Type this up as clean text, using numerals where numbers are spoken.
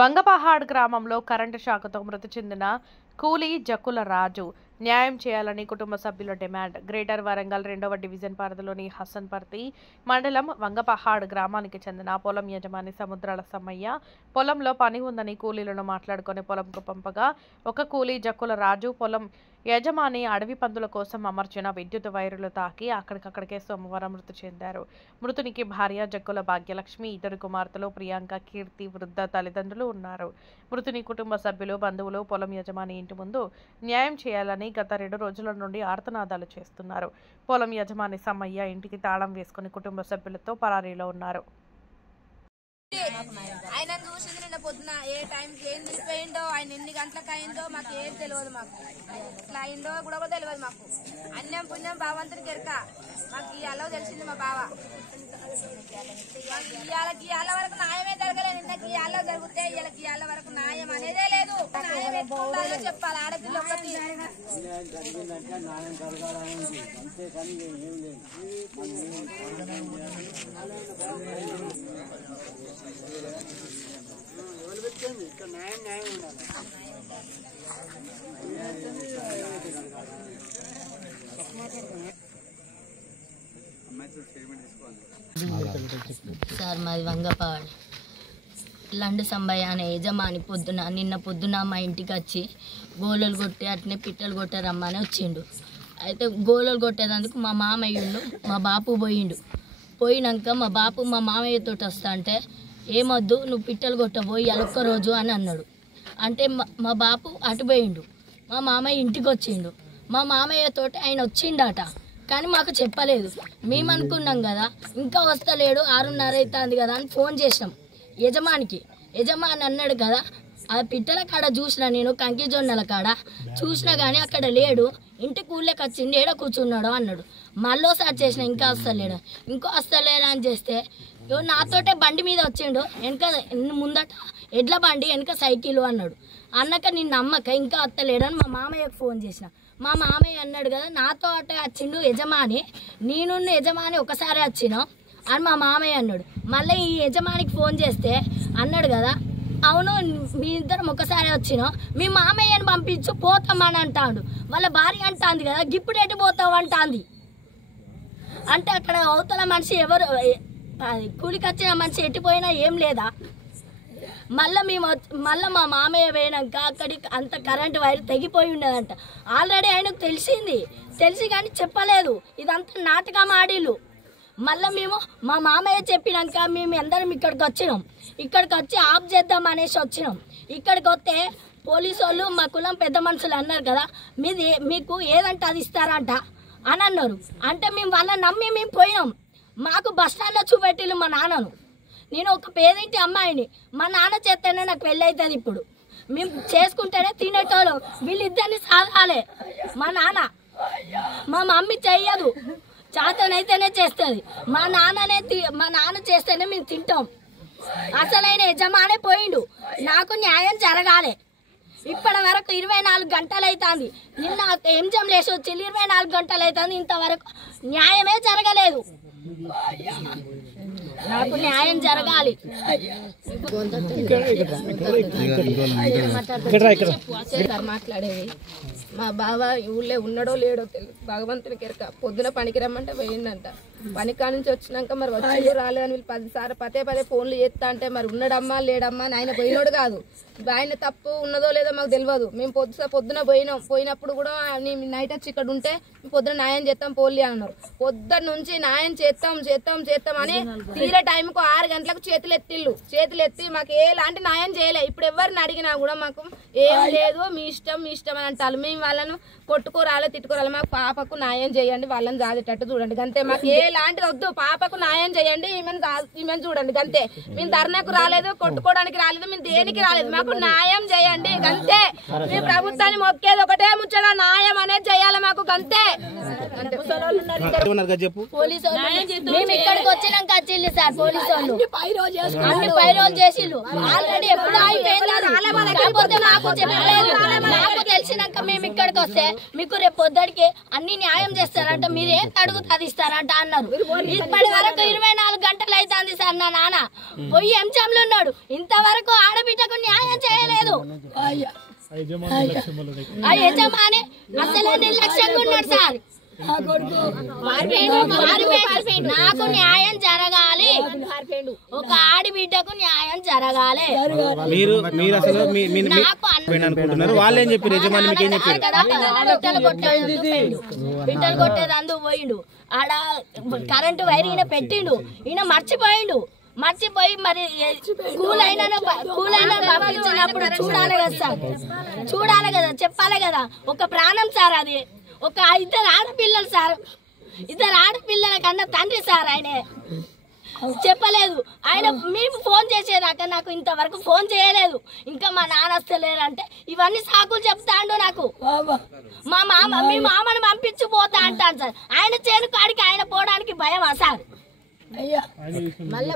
వంగపహాడ్ గ్రామంలో కరెంటు షాక్తో మృతి చెందిన కూలీ జక్కుల రాజు న్యాయం చేయాలని కుటుంబ సభ్యుల డిమాండ్. గ్రేటర్ వరంగల్ 2వ డివిజన్ పరిధిలోని హసన్పర్తి మండలం వంగపహాడ్ గ్రామానికి చెందిన పొలం యజమాని సముద్రాల సమ్మయ్య పొలంలో పని ఉందని కూలీలను మాట్లాడుకొని పొలంకు పంపగా ఒక కూలీ జక్కుల రాజు పొలం యజమాని అడవి పందుల కోసం అమర్చిన విద్యుత్ వైర్లు తాకి అక్కడికక్కడికే సోమవారం మృతి చెందారు. మృతునికి భార్య జక్కుల భాగ్యలక్ష్మి, ఇద్దరు కుమార్తెలు ప్రియాంక, కీర్తి, వృద్ధ తల్లిదండ్రులు ఉన్నారు. మృతుని కుటుంబ సభ్యులు, బంధువులు పొలం యజమాని ఇంటి ముందు న్యాయం చేయాలని గత 2 రోజుల నుండి ఆర్తనాదాలు చేస్తున్నారు. పొలం యజమాని సమ్మయ్య ఇంటికి తాళం వేసుకుని కుటుంబ సభ్యులతో పరారీలో ఉన్నారు. ఆయన చూసింది నిన్న పొద్దున ఏ టైంకి ఏం నిలిపోయిందో, ఆయన ఎన్ని గంటలకు అయిందో మాకు ఏం తెలియదు. మాకు ఇట్లా అయిందో కూడా తెలియదు. మాకు అన్యం పుణ్యం భావంతునికి ఎరక. మాకు ఇవాళ తెలిసింది మా బావ. ఇవాళ వరకు న్యాయమే జరగలేదు. నిన్నకి ఇవాళ జరిగితే ఇవాళ వరకు న్యాయం అనేదే లేదు. న్యాయం ఎక్కువ చెప్పాలి. ఆడపిల్ల ఒకటి సార్ మాది వంగపాడ్. లండు సంబయ్య అనే యజమాని నిన్న పొద్దున మా ఇంటికి వచ్చి గోళలు కొట్టి అట్నే పిట్టలు కొట్టారమ్మని వచ్చిండు. అయితే గోళలు కొట్టేందుకు మా మామయ్యుండు మా బాపు పోయినాక మా బాపు మా మామయ్యతో వస్తా అంటే ఏమొద్దు, నువ్వు పిట్టలు కొట్టబోయి అలొక్క రోజు అని అన్నాడు. అంటే మా బాపు అటు పోయిండు. మా మామయ్య ఇంటికి వచ్చిండు. మా మామయ్యతో ఆయన వచ్చిండట, కానీ మాకు చెప్పలేదు. మేము అనుకున్నాం కదా ఇంకా వస్తలేడు, 6:30 అవుతుంది కదా అని ఫోన్ చేసినాం యజమాని అన్నాడు కదా, ఆ పిట్టల కాడ చూసిన, నేను కంకి జొన్నల కాడ చూసినా కానీ అక్కడ లేడు, ఇంటి కూళ్ళకి వచ్చిండు, ఏడ కూర్చున్నాడు అన్నాడు. మళ్ళోసారి చేసిన ఇంకా వస్తలేడు అని చేస్తే నాతోటే బండి మీద వచ్చిండు. వెనక ముందట ఎడ్ల బండి, వెనక సైకిల్ అన్నాడు. అన్నాక నేను నమ్మక ఇంకా వస్తలేడని మా మామయ్యకు ఫోన్ చేసిన. మా మామయ్య అన్నాడు కదా, నాతో అటే వచ్చిండు యజమాని, నేను యజమాని ఒకసారి వచ్చినాం అని మా మామయ్య అన్నాడు. మళ్ళీ ఈ యజమానికి ఫోన్ చేస్తే అన్నాడు కదా, అవును మీ ఇద్దరం ఒకసారి వచ్చినాం, మీ మామయ్యని పంపించు పోతామని అంటాడు. వాళ్ళ భార్య అంటాంది కదా, గిప్పుడెటు పోతావు అంటాంది. అంటే అక్కడ అవతల మనిషి ఎవరు, కూలికి వచ్చిన మనిషి ఎట్టిపోయినా ఏం లేదా. మళ్ళీ మా మామయ్య పోయినాక అక్కడికి అంత కరెంటు వైర్ తెగిపోయి ఉండదంట. ఆల్రెడీ ఆయనకు తెలిసి కానీ చెప్పలేదు. ఇదంతా నాటకం ఆడిళ్ళు. మళ్ళీ మా మామయ్య చెప్పినాక మేము అందరం ఇక్కడికి వచ్చినాం. ఇక్కడికి వచ్చి ఆఫ్ చేద్దాం అనేసి వచ్చినాం. ఇక్కడికి వస్తే పోలీసు వాళ్ళు మా కులం పెద్ద మనుషులు అన్నారు కదా, మీకు ఏదంటే అది ఇస్తారంట అని అన్నారు. అంటే మేము వాళ్ళని నమ్మి మేము పోయినాం. మాకు బస్ స్టాండ్లో చూపెట్టిళ్ళు మా నాన్నను. నేను ఒక పేదింటి అమ్మాయిని, మా నాన్న చేస్తేనే నాకు పెళ్ళి అవుతుంది. ఇప్పుడు మేము చేసుకుంటేనే తినేటోళ్ళు, వీళ్ళిద్దరిని సాగాలి. మా మమ్మీ చెయ్యదు, చాతనైతేనే చేస్తుంది. మా నాన్న చేస్తేనే మేము తింటాం. అసలైన యజమానే పోయిండు. నాకు న్యాయం జరగాలి. ఇప్పటి వరకు 24 గంటలు అవుతుంది. నిన్న ఎంజం లేసి వచ్చి 24 గంటలు అవుతుంది, ఇంతవరకు న్యాయమే జరగలేదు. నాకు న్యాయం జరగాలి. మాట్లాడేది మా బావ ఊళ్ళో ఉన్నాడో లేడో తెలియదు, భగవంతునికి ఎరక. పొద్దున పనికి రమ్మంటే పోయిందంట. పని కాడ నుంచి వచ్చినాక మరి వచ్చి రాలేదని వీళ్ళు 10 సార్లు పదే ఫోన్లు చేస్తా అంటే మరి ఉన్నాడమ్మా లేడమ్మా అని. ఆయన పోయినోడు కాదు, ఆయన తప్పు ఉన్నదో లేదో మాకు తెలియదు. మేము పొద్దున పోయినప్పుడు కూడా నైట్ వచ్చి ఇక్కడ ఉంటే పొద్దున న్యాయం చేస్తాం పోలీ అన్నారు. పొద్దున్న నుంచి న్యాయం చేస్తాం అని తీరే టైంకు 6 గంటలకు చేతులు ఎత్తి మాకు ఎలాంటి న్యాయం చేయలే. ఇప్పుడు ఎవరిని అడిగినా కూడా మాకు ఏం లేదు, మీ ఇష్టం అని అంటారు. మేము వాళ్ళను కొట్టుకోరాలే తిట్టుకోరాలి, మాకు పాపకు న్యాయం చేయండి, వాళ్ళని జాదేటట్టు చూడండి అంతే. మాకు ఎలాంటిది వద్దు, పాపకు న్యాయం చేయండి, ఈమెను చూడండి అంతే. మేము ధర్నాకు రాలేదు, కొట్టుకోవడానికి రాలేదు, మేము దేనికి రాలేదు, మాకు న్యాయం చేయండి అంతే. మీ ప్రభుత్వాన్ని మొక్కేది ఒకటే ముచ్చట, న్యాయం అనేది చేయాలి మాకు అంతే. పోలీసు మేము ఇక్కడికి వచ్చినాక వచ్చింది సార్, పోలీసు వాళ్ళు అన్ని పైరోలు చేసిళ్ళు. ఆల్రెడీ ఎప్పుడు అయిపోయింది. నాకు చెప్పలేదు. నాకు తెలిసినాక మేము ఇక్కడికి వస్తే మీకు రేపు పొద్దుడికి అన్ని న్యాయం చేస్తారంట, మీరు ఏం అడుగుతుంది ఇస్తారంట అన్నారు. ఇప్పటి వరకు 24 గంటలు అవుతుంది సార్. నా నాన్న పోయి ఎంచంలో ఉన్నాడు. ఇంతవరకు ఆడబిడ్డకు న్యాయం చేయలేదు. ఆ యజమాని అసలే నిర్లక్ష్యంగా ఉన్నాడు సార్. నాకు న్యాయం జరగాలి, ఒక ఆడబిడ్డకు న్యాయం జరగాలి. మీరు అసలు అనుకుంటున్నారు వాళ్ళు ఏం చెప్పారు? యజమాని మీకు ఏం చెప్పారు? బిడ్డలు కొట్టేదందుకు పోయిండు. ఆడ కరెంటు వైర్ ఈయన పెట్టిండు, ఈయన మర్చిపోయి మరి కూల్ అయినా పంపించినప్పుడు చూడాలి కదా సార్, చూడాలి కదా, చెప్పాలి కదా. ఒక ప్రాణం సార్ అది. ఒక ఇద్దరు ఆడపిల్లలు సార్, ఇద్దరు ఆడపిల్లల కన్నా తండ్రి సార్. ఆయనే చెప్పలేదు. ఆయన మేము ఫోన్ చేసేదాకా నాకు ఇంతవరకు ఫోన్ చేయలేదు. ఇంకా మా నాన్న వస్తలేరంటే ఇవన్నీ సాకులు చెప్తాండు నాకు. మీ మామను పంపించిపోతా అంటాను సార్. ఆయన చేను కాడికి ఆయన పోవడానికి భయమా సార్? మళ్ళీ